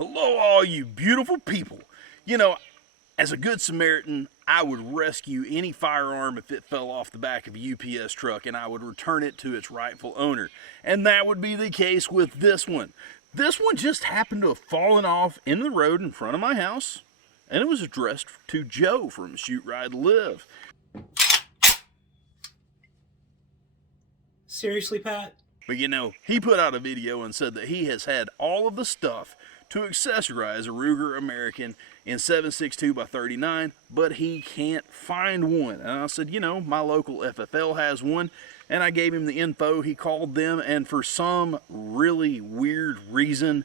Hello, all you beautiful people. You know, as a good Samaritan, I would rescue any firearm if it fell off the back of a UPS truck, and I would return it to its rightful owner. And that would be the case with this one. This one just happened to have fallen off in the road in front of my house, and it was addressed to Joe from Shoot, Ride, Live. Seriously, Pat? But you know, he put out a video and said that he has had all of the stuff to accessorize a Ruger American in 7.62x39, but he can't find one. And I said, you know, my local FFL has one, and I gave him the info. He called them, and for some really weird reason,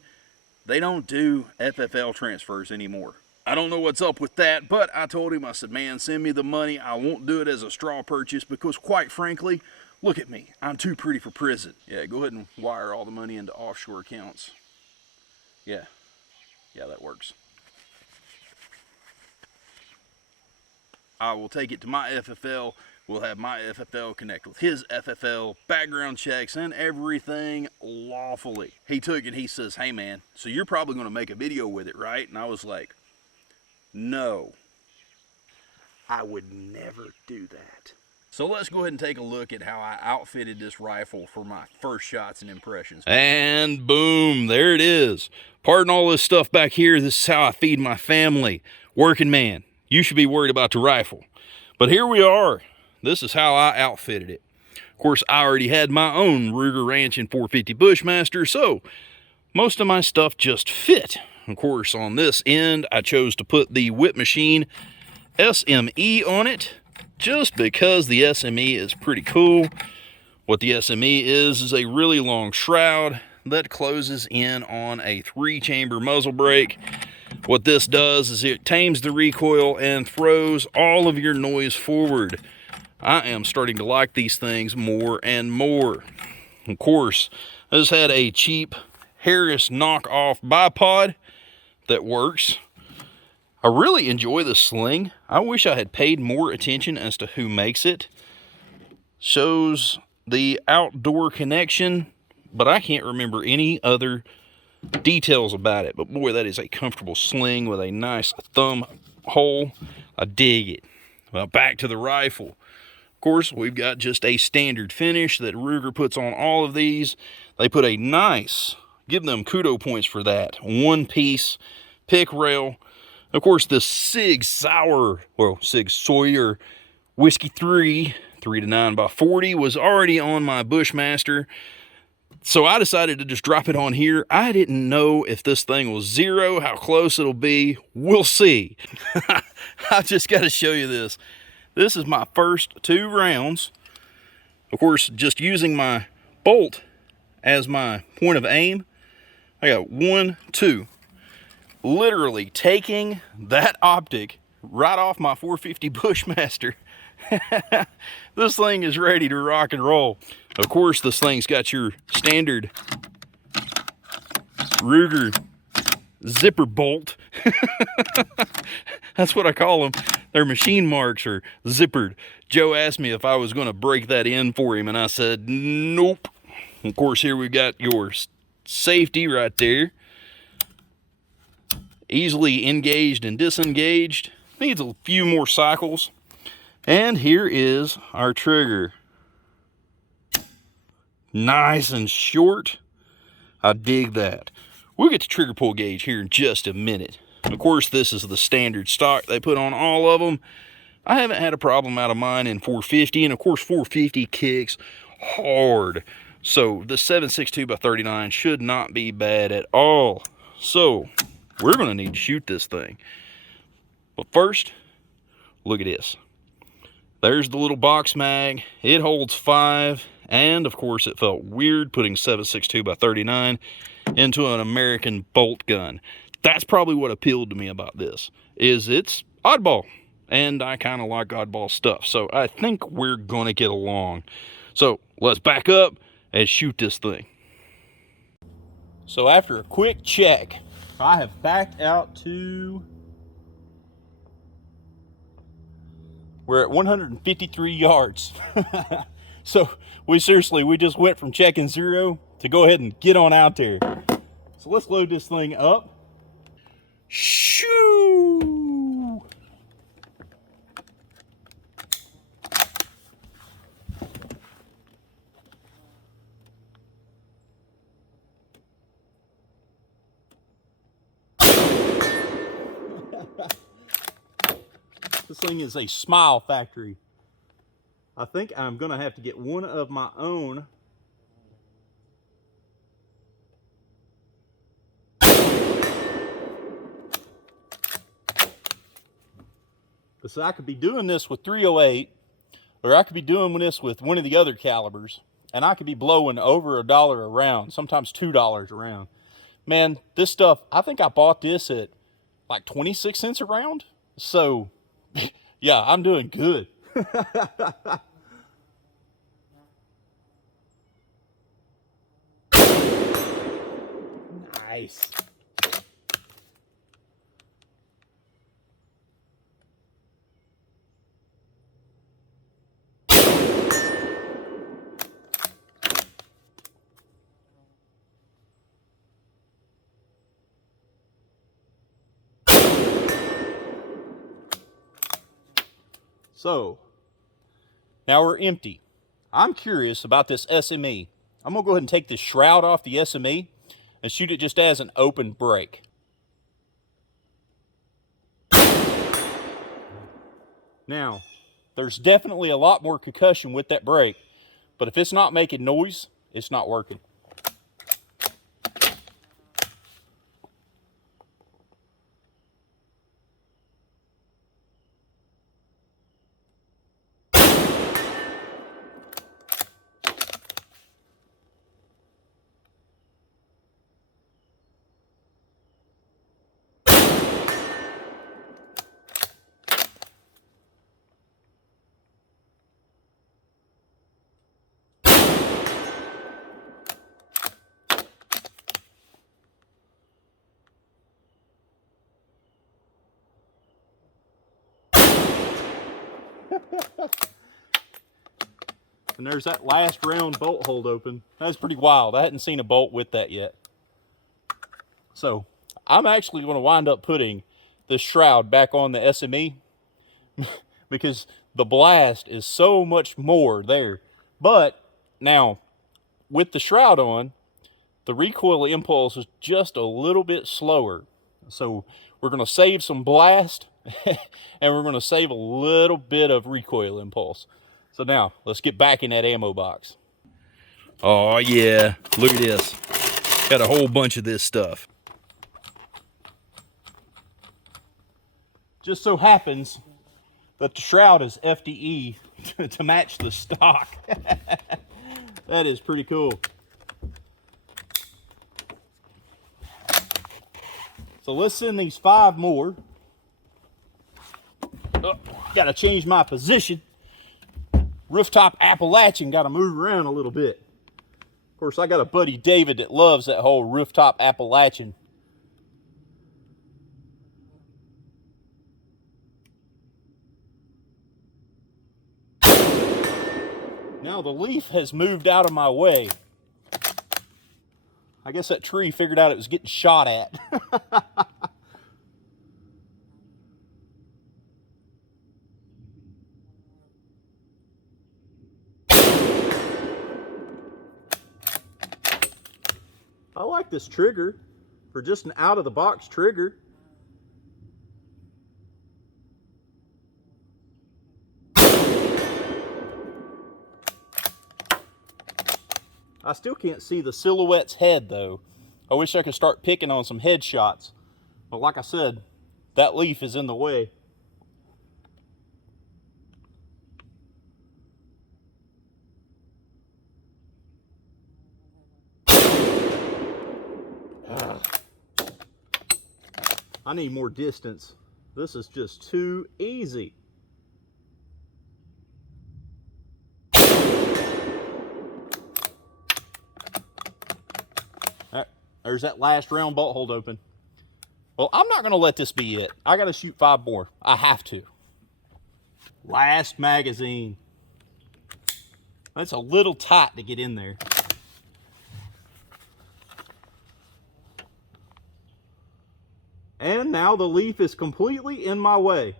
they don't do FFL transfers anymore. I don't know what's up with that, but I told him, I said, man, send me the money. I won't do it as a straw purchase because, quite frankly, look at me. I'm too pretty for prison. Yeah, go ahead and wire all the money into offshore accounts. Yeah, that works. I will take it to my FFL. We'll have my FFL connect with his FFL, background checks, and everything lawfully. He took it, he says, hey man, so you're probably going to make a video with it, right? And I was like, no, I would never do that. So let's go ahead and take a look at how I outfitted this rifle for my first shots and impressions. And boom, there it is. Pardon all this stuff back here. This is how I feed my family. Working man, you should be worried about the rifle. But here we are. This is how I outfitted it. Of course, I already had my own Ruger Ranch and 450 Bushmaster, so most of my stuff just fit. Of course, on this end, I chose to put the Whip Machine SME on it, just because the SME is pretty cool. What the SME is a really long shroud that closes in on a 3-chamber muzzle brake. What this does is it tames the recoil and throws all of your noise forward. I am starting to like these things more and more. Of course, I just had a cheap Harris knockoff bipod that works. I really enjoy the sling. I wish I had paid more attention as to who makes it. Shows the outdoor connection, but I can't remember any other details about it. But boy, that is a comfortable sling with a nice thumb hole. I dig it. Well, back to the rifle. Of course, we've got just a standard finish that Ruger puts on all of these. They put a nice, give them kudo points for that, one-piece pick rail. Of course, the Sig Sauer Whiskey 3 to 9x40 was already on my Bushmaster. So I decided to just drop it on here. I didn't know if this thing was zero, how close it'll be. We'll see. I just got to show you this. This is my first 2 rounds. Of course, just using my bolt as my point of aim. I got 1, 2. Literally taking that optic right off my 450 Bushmaster. This thing is ready to rock and roll. Of course, this thing's got your standard Ruger zipper bolt. That's what I call them. Their machine marks are zippered. Joe asked me if I was going to break that in for him, and I said, nope. Of course, here we've got your safety right there. Easily engaged and disengaged. Needs a few more cycles. And here is our trigger. Nice and short. I dig that. We'll get to trigger pull gauge here in just a minute. Of course, this is the standard stock they put on all of them. I haven't had a problem out of mine in 450, and of course 450 kicks hard. So the 7.62x39 should not be bad at all. So we're going to need to shoot this thing. But first, look at this. There's the little box mag. It holds 5, and of course it felt weird putting 7.62x39 into an American bolt gun. That's probably what appealed to me about this, is it's oddball, and I kind of like oddball stuff, so I think we're going to get along. So let's back up and shoot this thing. So after a quick check, I have backed out to... We're at 153 yards. So we just went from checking 0 to go ahead and get on out there. So let's load this thing up Shoo! This thing is a smile factory. I think I'm gonna have to get one of my own. So I could be doing this with 308, or I could be doing this with one of the other calibers, and I could be blowing over $1 a round, sometimes $2 a round. Man, this stuff, I think I bought this at like 26 cents a round. So, yeah, I'm doing good. Nice. So, now we're empty. I'm curious about this SME. I'm gonna go ahead and take this shroud off the SME and shoot it just as an open break. Now, there's definitely a lot more concussion with that brake, but if it's not making noise, it's not working. And there's that last round bolt hold open. That was pretty wild. I hadn't seen a bolt with that yet. So I'm actually going to wind up putting this shroud back on the SME because the blast is so much more there. But now with the shroud on, the recoil impulse is just a little bit slower. So we're going to save some blast and we're going to save a little bit of recoil impulse. So now let's get back in that ammo box. Oh yeah, look at this. Got a whole bunch of this stuff. Just so happens that the shroud is FDE to match the stock. That is pretty cool. So let's send these 5 more. Oh, gotta change my position. Rooftop Appalachian, gotta move around a little bit. Of course, I got a buddy David that loves that whole Rooftop Appalachian. Now the leaf has moved out of my way. I guess that tree figured out it was getting shot at. I like this trigger for just an out-of-the-box trigger. I still can't see the silhouette's head though. I wish I could start picking on some headshots. But like I said, that leaf is in the way. I need more distance. This is just too easy. There's that last round bolt hold open. Well, I'm not going to let this be it. I got to shoot 5 more. I have to. Last magazine. That's a little tight to get in there. And now the leaf is completely in my way.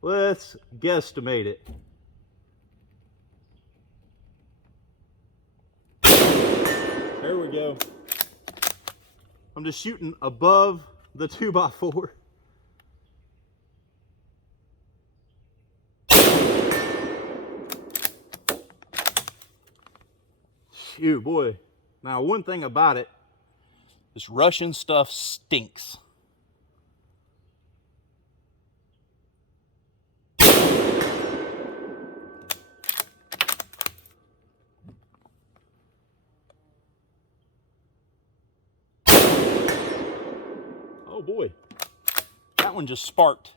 Let's guesstimate it. There we go. I'm just shooting above the 2x4. Shoot, boy. Now, one thing about it, this Russian stuff stinks. Oh boy, that one just sparked.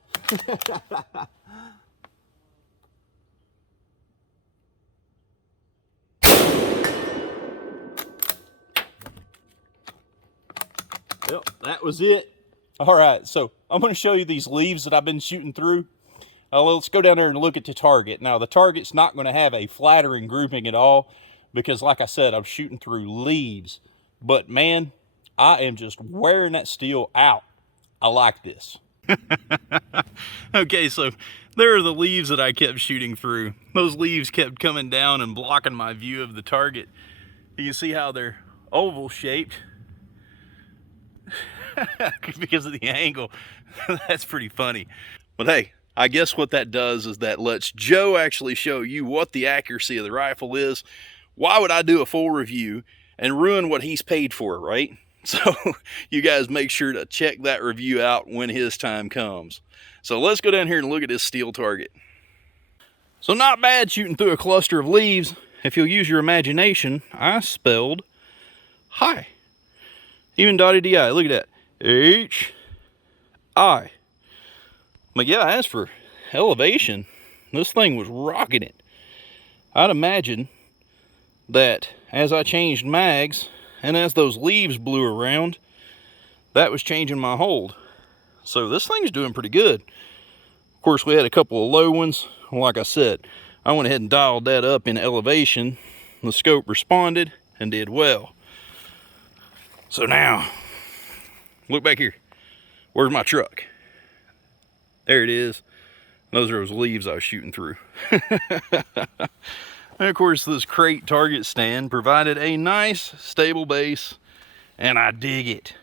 Yep, that was it. All right, so I'm going to show you these leaves that I've been shooting through. Let's go down there and look at the target. Now, the target's not going to have a flattering grouping at all because, like I said, I'm shooting through leaves. But, man, I am just wearing that steel out. I like this. Okay, so there are the leaves that I kept shooting through. Those leaves kept coming down and blocking my view of the target. You can see how they're oval shaped. Because of the angle. That's pretty funny. But hey, I guess what that does is that lets Joe actually show you what the accuracy of the rifle is. Why would I do a full review and ruin what he's paid for, right? So you guys make sure to check that review out when his time comes. So let's go down here and look at this steel target. So not bad shooting through a cluster of leaves. If you'll use your imagination, I spelled hi. Even dotted the I. Look at that. H-I. But yeah, as for elevation, this thing was rocking it. I'd imagine that as I changed mags and as those leaves blew around, that was changing my hold. So this thing's doing pretty good. Of course, we had a couple of low ones. Like I said, I went ahead and dialed that up in elevation. The scope responded and did well. So now, look back here. Where's my truck? There it is. Those are those leaves I was shooting through. And of course, this crate target stand provided a nice, stable base, and I dig it.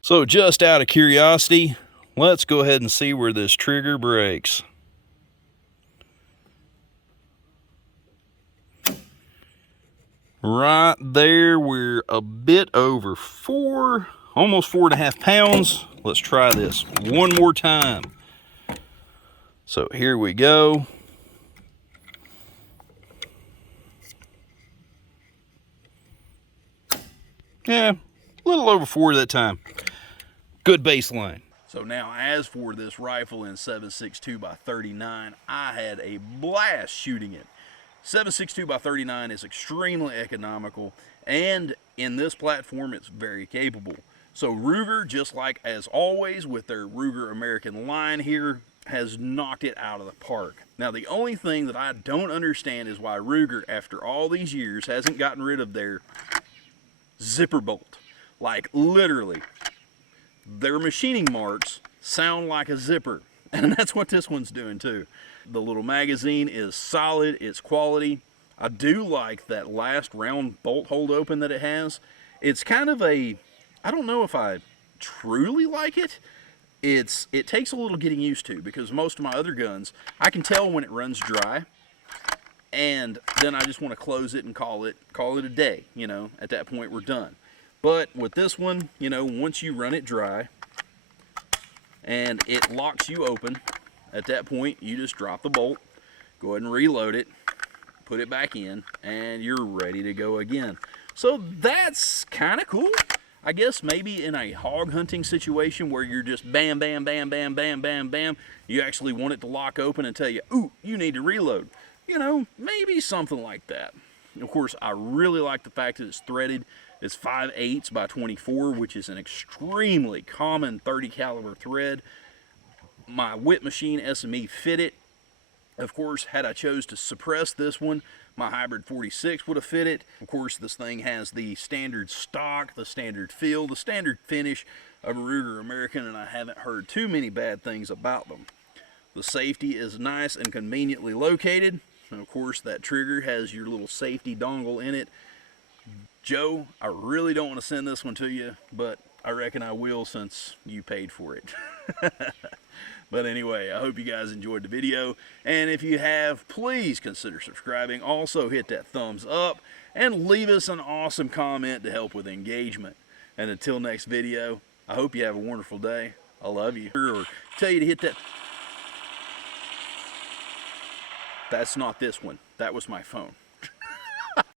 So just out of curiosity, let's go ahead and see where this trigger breaks. Right there, we're a bit over almost 4.5 pounds. Let's try this one more time. So here we go. Yeah, a little over 4 that time. Good baseline. So now, as for this rifle in 7.62 by 39, I had a blast shooting it. 7.62 by 39 is extremely economical, and in this platform, it's very capable. So Ruger, just like as always with their Ruger American line here, has knocked it out of the park. Now, the only thing that I don't understand is why Ruger, after all these years, hasn't gotten rid of their zipper bolt. Like, literally, their machining marks sound like a zipper, and that's what this one's doing too. The little magazine is solid, it's quality. I do like that last round bolt hold open that it has. It's kind of I don't know if I truly like it. It takes a little getting used to, because most of my other guns, I can tell when it runs dry, and then I just want to close it and call it a day. You know, at that point we're done. But with this one, you know, once you run it dry and it locks you open, at that point you just drop the bolt, go ahead and reload it, put it back in, and you're ready to go again. So that's kind of cool. I guess maybe in a hog hunting situation where you're just bam, bam, bam, bam, bam, bam, bam, you actually want it to lock open and tell you, ooh, you need to reload. You know, maybe something like that. Of course, I really like the fact that it's threaded. It's 5/8 by 24, which is an extremely common 30 caliber thread. My whip machine SME fit it. Of course, had I chose to suppress this one, My Hybrid 46 would have fit it. Of course, this thing has the standard stock, the standard feel, the standard finish of a Ruger American, and I haven't heard too many bad things about them. The safety is nice and conveniently located. And of course, that trigger has your little safety dongle in it. Joe, I really don't want to send this one to you, but I reckon I will since you paid for it. But anyway, I hope you guys enjoyed the video, and if you have, please consider subscribing. Also hit that thumbs up and leave us an awesome comment to help with engagement. And until next video, I hope you have a wonderful day. I love you. Or tell you to hit that. That's not this one. That was my phone.